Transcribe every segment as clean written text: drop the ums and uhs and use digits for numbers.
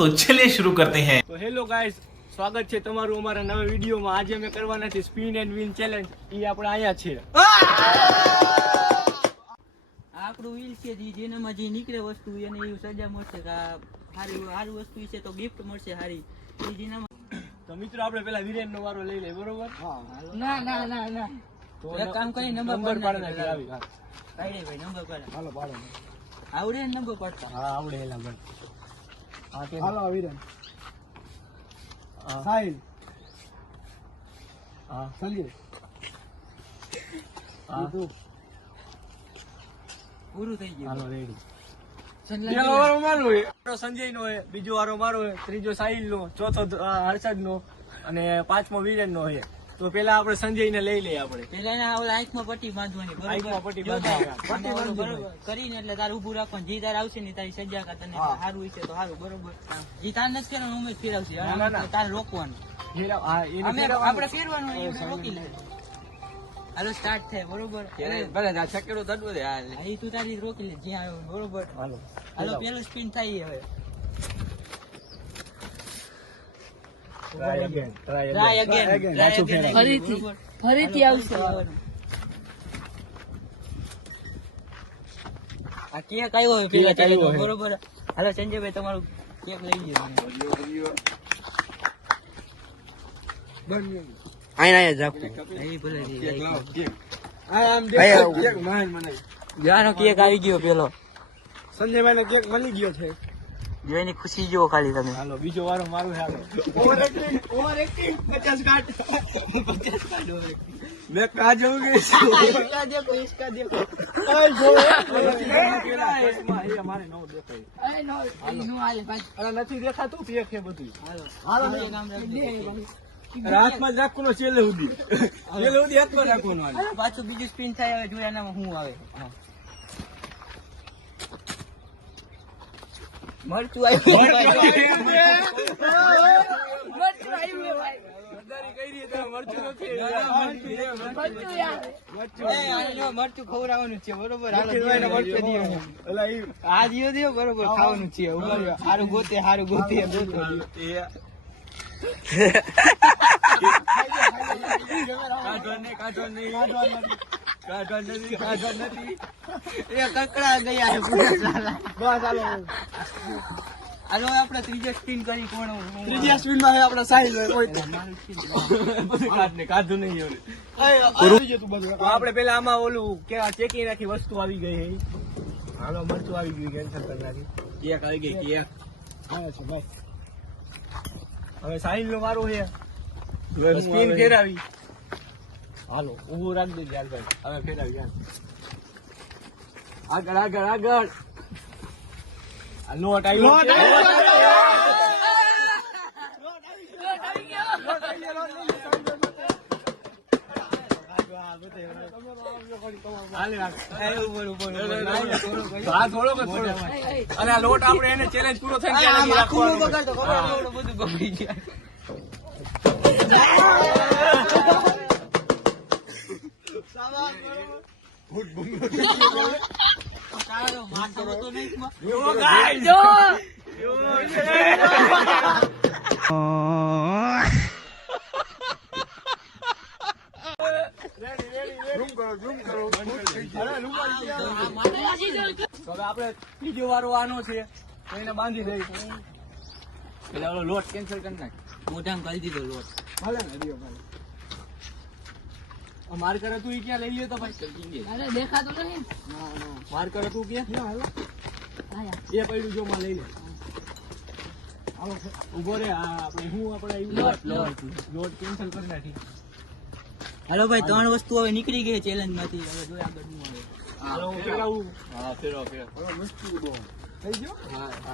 तो चलिए शुरू करते हैं। તો હેલો ગાઈસ, સ્વાગત છે તમારું અમારા નવા વિડીયોમાં। આજે અમે કરવાના છે સ્પિન એન્ડ વિન ચેલેન્જ। ઈ આપણે આયા છે। આપણું વ્હીલ છે જેનામાં જે નીકળે વસ્તુ એને એવું સજા મળશે કે સારી વસ્તુ છે તો ગિફ્ટ મળશે સારી જેનામાં। તો મિત્રો આપણે પેલા વિરેન નો વારો લઈ લે, બરોબર? ના તો એક કામ કરી નંબર પાડી નાખી આવી। હા કાઢે ભાઈ નંબર પાડે। હાલો પાડો। આવડે ને નંબર પાડતા? હા આવડે એલા ભાઈ। હા કે હાલો વિરેન, હા સાહિલ, હા સંજય, હા પૂરું થઈ ગયું। હાલો રેડી। સંજય પેલો વારો મારો હે, સંજય નો હે, બીજો વારો મારો હે, ત્રીજો સાહિલ નો, ચોથો હર્ષદ નો અને પાંચમો વિરેન નો હે। તો પેલા આપણે સંજય ને લઈ લઈએ આપણે। પેલા એના ઓલા આંખમાં પટ્ટી બાંધવાની, બરોબર? આંખમાં પટ્ટી જો બાંધવાની। તારે અને ઓલું બરોબર કરીને એટલે તારે ઊભું રાખવાનું। જે તારે આવશે ને તારી સજા કા તને સારું છે તો સારું, બરોબર? જે તારે નથી કરવાનું ઉમેશ ફેરવશે, ના. તારે રોકવાનું। હા એને અમે આપણે ફેરવાનું એ રોકી લે। હાલો સ્ટાર્ટ થાય, બરોબર? ભલે આ છકેડો દડવો દે। હા અહીં તું તારી રોકી લે જ્યાં આવ્યો, બરોબર? હાલો હાલો પેલું સ્પિન થાય હવે। ટ્રાય અગેન ટ્રાય અગેન ફરીથી આવશે। આ કેક આવ્યો હોય પેલા કેક આવ્યો ચાલે, હોય। બરોબર? હાલો સંજયભાઈ તમારું કેક લઈ ગયો। જાનો કેક આવી ગયો પેલો, સંજયભાઈ નો કેક મળી ગયો છે। જોઈને ખુશી જો ખાલી તમે। હાલો બીજો વારો મારું છે। હાલો ઓવર એક્ટિંગ 50 કાટ। મેં કા જવું કે इसका देखो, इसका देखो। મારે નવ દેખાય। અરે નો, ઈનું હાલે ભાઈ। અરે નથી દેખાતું તે છે બધું। હાલો હાલો બે કામ રાખી દે। હાથમાં જ રાખવાનો છેલ્લે સુધી હાથમાં રાખવાનો। હાલો પાછું બીજું સ્પિન થાય, હવે જોઈએ એનામાં શું આવે। હા મરચું આવ્યું ભાઈ। મરચું આવ્યું ભાઈ। મરચું ખવડાવવાનું છે, બરોબર? હાલો મરચું દિયો, આ દિયો બરોબર, ખાવાનું છે। સારું ગોતે કાઢવા નથી। એ કકડા ગયા છે પૂરા સાલા। બસ હાલો, હાલો આપણે ત્રીજો સ્પિન કરી કોણ? ત્રીજી સ્પિન માં છે આપડા સાહિલ કોઈ તો કાઢું નહીં હવે। આવી ગયું તું બધું। તો આપણે પેલા આમાં ઓલું કે ચેકી નાખી વસ્તુ આવી ગઈ છે। હાલો મરચું આવી ગયું, કેન્સલ કરી નાખી। કેક આવી ગઈ, કેક આવે છે ભાઈ। હવે સાહિલ નો મારો છે, સ્પિન ફેરાવી। હાલો ઊભું રાખ દે ભાઈ, હવે ફેરાવી યાર। આગળ આ લોટ આવ્યો છે। હાલે રાખ। હા થોડો અને આ લોટ આપણે એને ચેલેન્જ પૂરો થાય ને ત્યાં લગી રાખવાનો। બધું બગડી ગયા। ચાલો માથો તો નહીં જો ગાઈસ હવે આપણે ત્રીજો વારો આનો છે, તો એને બાંધી દઈ। એટલે ઓલો લોટ કેન્સલ કરી નાખ। મોઢામાં કરી દીધો લોટ। ભલે ને દિયો ભલે। માર કરે તું ઈ ક્યાં લઈ લ્યો તો ભાઈ? અરે દેખાતો નહીં। માર કરે તું ક્યાં? આયા એ પડ્યું જો માં લઈ લે। હાલો ઉભો રે। આ આપણે હું આપણે લોટ કેન્સલ કરી નાખી। હાલો ભાઈ, 3 વસ્તુ હવે નીકળી ગઈ ચેલેન્જ માંથી। હવે જોઈએ આગળ શું આવે। હાલો હું ફેરાવું। હા ફેરો થઈ ગયો।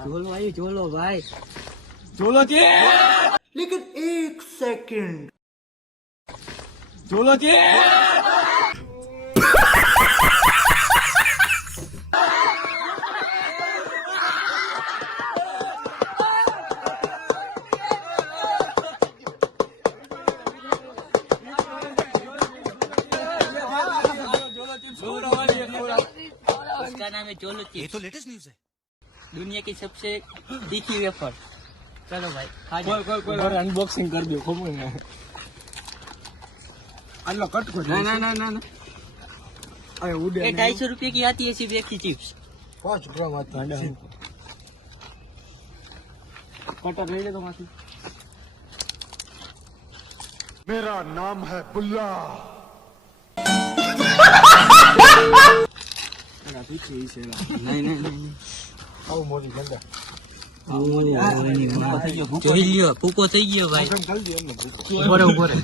ઝોલો આવી, ઝોલો ભાઈ। ઝોલો છે, લેકિન 1 સેકન્ડ ઝોલો છે। इसका नाम है चोलो चिप्स। ये तो लेटेस्ट न्यूज़ है। दुनिया की सबसे तीखी वेफर। ચલો ભાઈ ખાજો. કોઈ અનબોક્સિંગ કરી દો ખબર ને આટલો કટ કરી ના અરે ઉડે ये 250 रुपए की आती है सिर्फ एक ही चिप्स. 5 ગ્રામ હતા કટર લઈ લે તો માંથી मेरा नाम है बुल्ला એના પીછી છે नहीं. આવું મોદી ગંદા જોઈ લ્યો ભૂકો થઈ ગયો ભાઈ. કરી દે એમને ઉભો રે.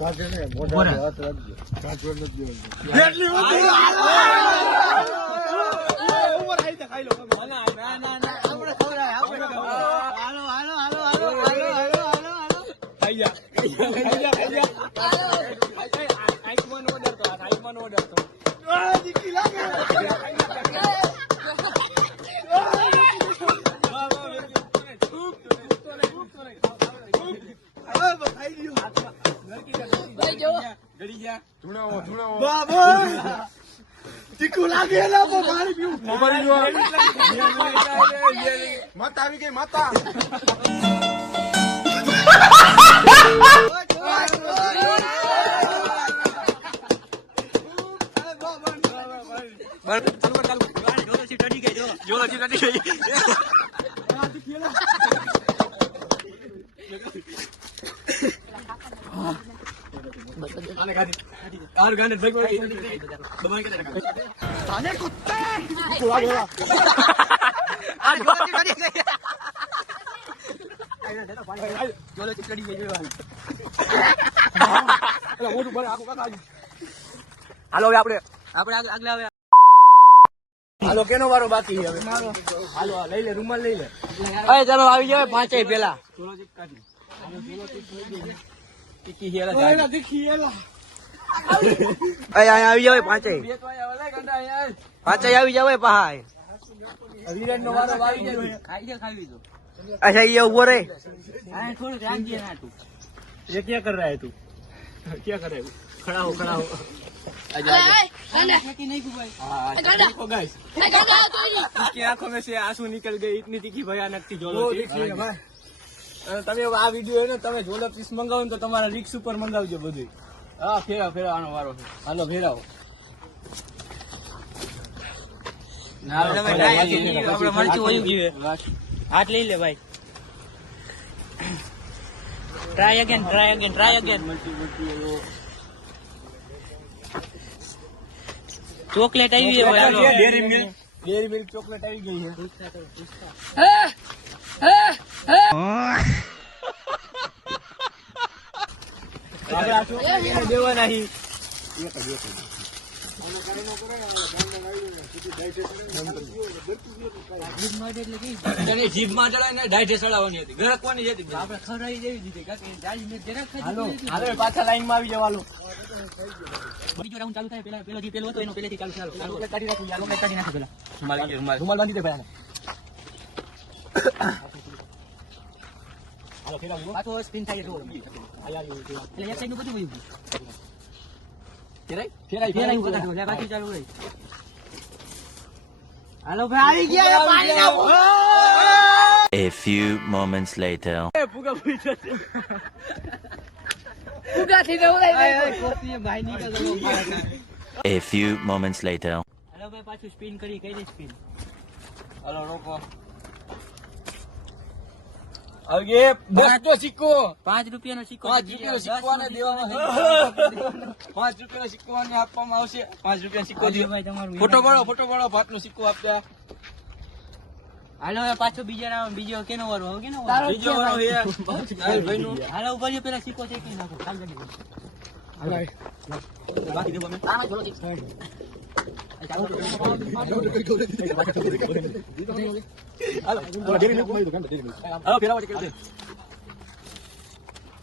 કાઢે ને મોઢા હાથ રાખજો કાઢવા નથી દેવાનું એટલી બધી ઉપર આવી તો ખાઈ લો ના આપણે ખવડાય ખાઈ જા આઈફોન ઓર્ડર તો દીકી લાગે માતા આવી ગઈ માતા હાલો હવે આપણે આગળ આવે. હાલો કેનો વારો બાકી છે હવે હાલો આ લઈ લે રૂમાલ લઈ લે અરે ચાલો આવી જાવ પાંચે પેલા આવી જાવ પાંચે આવી જાવ પહાય વિરાટ નો વારો આવી જાય ખાવી દો. અચ્છા ये ઉભો રે થોડુંક રાખજે નાટું. ये क्या कर रहा है तू क्या कर रहा है खड़ा हो ખેતી નહીં ભાઈ. देखो गाइस इसकी आंखों में से आंसू निकल गए इतनी तीखी भयानक थी જોલો તમે આ વિડિયો હે ને તમે જોલો પીસ મંગાવો ને તો તમારા રિક્સ ઉપર મંગાવજો બધું હા ફેરા આનો વારો છે હાલો ફેરાવો આપણે મરચું ઓયું ગયું. હાથ લઈ લે ભાઈ. Try again. ચોકલેટ આવી છે ભાઈ. હાલો. ડેરી મિલ્ક ચોકલેટ આવી ગઈ છે આપણે આ ચોકલેટ એને દેવાના હી જીભમાં ચડાય ને ડાયટે ચડાવવાની હતી ગરકવાની હતી આપણે ખવડાવી દેવી દીધી કાકે જાજી મેં જરાક ખાધી. હાલો પાછા લાઈન માં આવી જવાનું બીજો રાઉન્ડ ચાલુ થાય પેલો જે પેલો હતો એનો પહેલેથી ચાલુ ચાલો. ચોકલેટ કાઢી રાખું ચોકલેટ કાઢી નાખો પેલા. રૂમાલ બાંધી દે ભાઈ હાલો ફેરાવું પાછો સ્પિન થાય જો. એટલે એક સાઈડ નું બધું વયું ગયું. ફેરાયું બધા લે બાકી ચાલુ રહી. હાલો ભાઈ આવી ગયા પાણી નાખો. A few moments later. ભાઈ નીકળો. A few moments later. હાલો ભાઈ પાછું સ્પિન કરી કઈ દે સ્પિન. હાલો રોકો હવે બસતો સિક્કો 5 રૂપિયાનો સિક્કો. 5 રૂપિયાનો સિક્કો આને દેવાનો છે 5 રૂપિયાનો સિક્કો આને આપવામાં આવશે 5 રૂપિયાનો સિક્કો દે ભાઈ તમારું ફોટો પાડો ભાતનો સિક્કો આપતા હાલો હવે પાછો બીજો કેનો વારો હવે કેનો વારો? બીજો વારો હે ભાઈનો હાલો ઉપર જે પેલા સિક્કો ચેકી નાખો ખાલી કરી. બાકી દેવો અમે હાલો ફેરાવો છે કે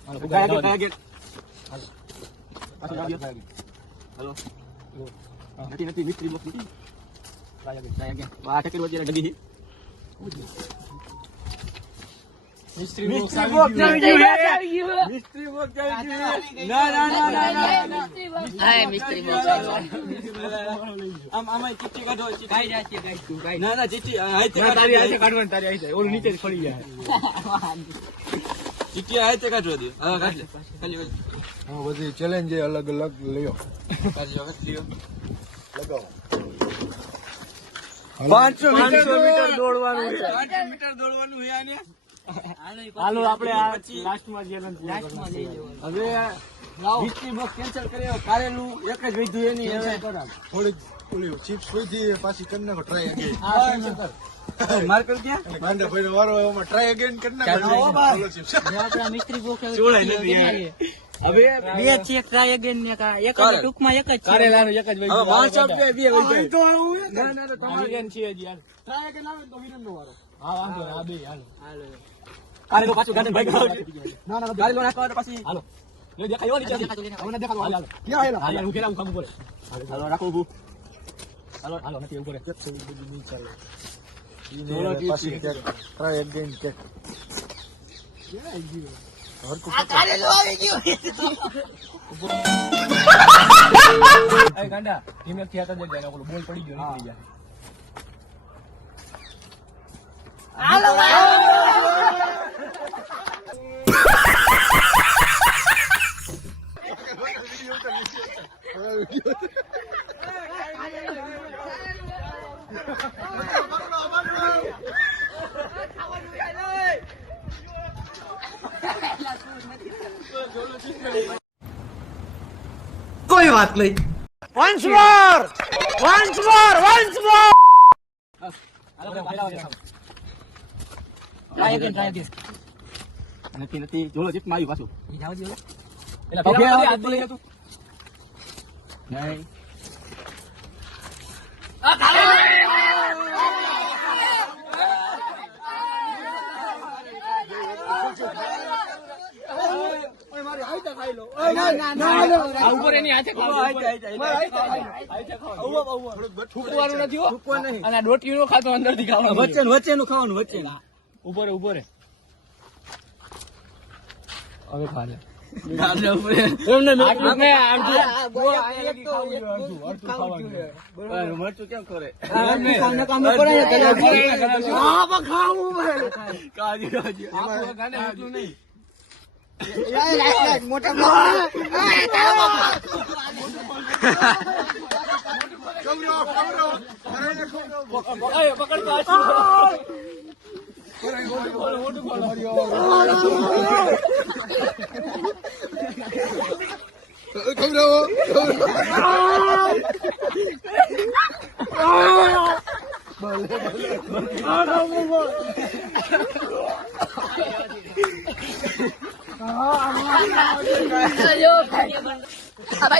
હાલો ગયા હાલો નથી મિસ્ત્રી બોક્સ નથી આ ટકેર વચ્ચે ડગી મિસ્ત્રી બોક્સ આવી ગયું મિસ્ત્રી બોક્સ આવી ગયું ના ના ના ના ના હા મિસ્ત્રી બોક્સ આમાં ચીઠી કાઢો કાઈ જાશે કાઈ તું કાઈ ના ના ચીઠી તારી આઈતે કાઢવાની તારી આઈતે ઓલું નીચે જ પડી જાય ચીઠી આઈતે કાઢવા દો હા કાઢ લે ખાલી હા બધી ચેલેન્જ અલગ અલગ લ્યો કાઢી લ્યો લગાવો 500 મીટર દોડવાનું છે 500 મીટર દોડવાનું છે આને હાલો આપણે આ લાસ્ટમાં ચેલેન્જ લાસ્ટમાં લઈ લેવાનું હવે મિસ્ત્રી બોક્સ કેન્સલ કર્યો કારેલું એક જ વધ્યું એની હવે થોડીક ઓલી ચિપ્સ વધી પાછી કરી નાખો ટ્રાય અગેન માર્કર ક્યાં ગાંડા ભાઈનો વારો એમાં ટ્રાય અગેન કરી નાખો ઓલો chips. આપણા મિસ્ત્રી બોક્સ ચોળાઈ નથી હવે બે છે ટ્રાય અગેન ને કા એક જ ટૂંકમાં એક જ છે કારેલાનું એક જ વહી ગયું 500 બે વહી ના ના તો તમારી એન છે જ યાર ટ્રાય અગેન આવે તો વિરમનો વારો હા વાંધો નહીં આ બે હાલો હાલો કારેલો પાછું ગાંડા ભાઈ ના ના કારેલો નાખવા તો પછી હાલો લે દેખાયો ની દેખાતો, દેખાતો. હવે દેખાડો હાલો ક્યાં આયેલા હાલો ઉભેલા હું કામ ઉપર હાલો રાખો ઊભું હાલો હાલો નથી ઉપર પાછી ટ્રાય અગેન કે એ ગાંડા ધીમે થી હતા જાય ઓલો બોલ પડી ગયો નીકળી જાય કોઈ વાત નહીં. ટ્રાય અગેન નથી નથી જોલો જીપ માં આવ્યું પાછું જાવ દે એટલે પગે હાથ બોલે તું નહીં ઉપર એની હાથે થૂકવાનું નથી હો અને ડોટી નો ખાતો અંદર થી ખાવાનું વચ્ચેનું ખાવાનું વચ્ચે ઉપર ઉપર હવે ખા લે મરચું કેમ કરે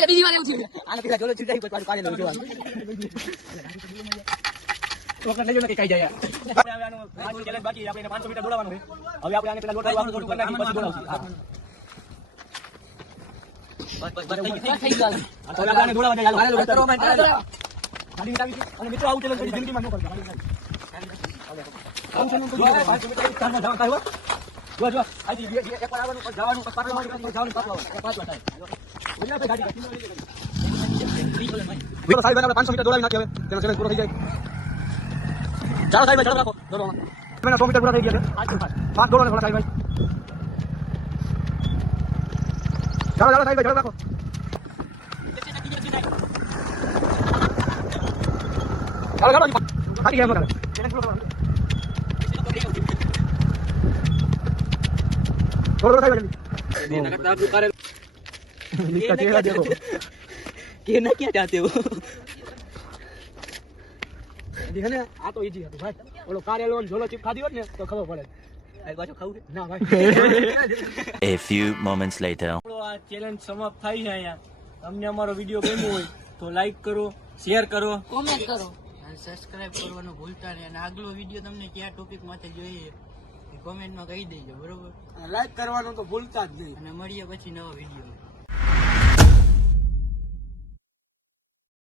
બીજી વાર એવું થયું આને પેલા જોલો છૂટાઈ પછી પાછું કાઢી લઉં જોવાનું વખત લઈ જો ને કઈ જાય હવે આનું ચેલેન્જ બાકી આપણે 500 મીટર દોડવાનું છે હવે આપણે આને પેલા લોટ કરી નાખી પછી દોડાવશું થઈ ગયું તો આપણે દોડાવવા જાય હાલો મિત્રો ગાડી મીટાવી અને મિત્રો આવું ચેલેન્જ કરી જિંદગીમાં ન કરતા આવું ચેલેન્જ કરી 500 મીટર કામમાં જવાનું થાય જો જો આજી એક વાર આવવાનું પછી જવાનું પછી પાછળ જવાનું પાછળ પાંચ વાર થાય ઓલા ભાઈ ગાડી મિત્રો સાહેબ આપણે 500 મીટર દોડાવી નાખી હવે તેનો ચેલેન્જ પૂરો થઈ જાય ચાલો સાહેબ ચાલો રાખો દોડો મેં 100 મીટર પૂરા થઈ ગયા છે 5 દોડો ને થોડા સાહેબ ચાલો ચાલો સાહેબ ચાલો રાખો ચાલો ચાલો આટી ગયા મગર ચેલેન્જ પૂરો કરવાનો થોડો સાહેબ જલ્દી નકર आप करे इसका चेहरा देखो कहना क्या चाहते हो દેખ ને આ તો ઈજી હતું ભાઈ ઓલો કારેલો ને ઝોલો ચીપ ખાધી હોત ને તો ખબર પડે આ બાજુ ખાવું ના ભાઈ A few moments later. આપણો આ ચેલેન્જ સમાપ્ત થાય છે અહીંયા તમને અમારો વિડીયો ગમ્યો હોય તો લાઈક કરો શેર કરો કોમેન્ટ કરો અને સબસ્ક્રાઇબ કરવાનું ભૂલતા નહીં અને આગલો વિડીયો તમને કયા ટોપિક માટે જોઈએ એ કોમેન્ટમાં કહી દેજો બરોબર લાઈક કરવાનું તો ભૂલતા જ નહીં અને મળીએ પછી નવા વિડીયો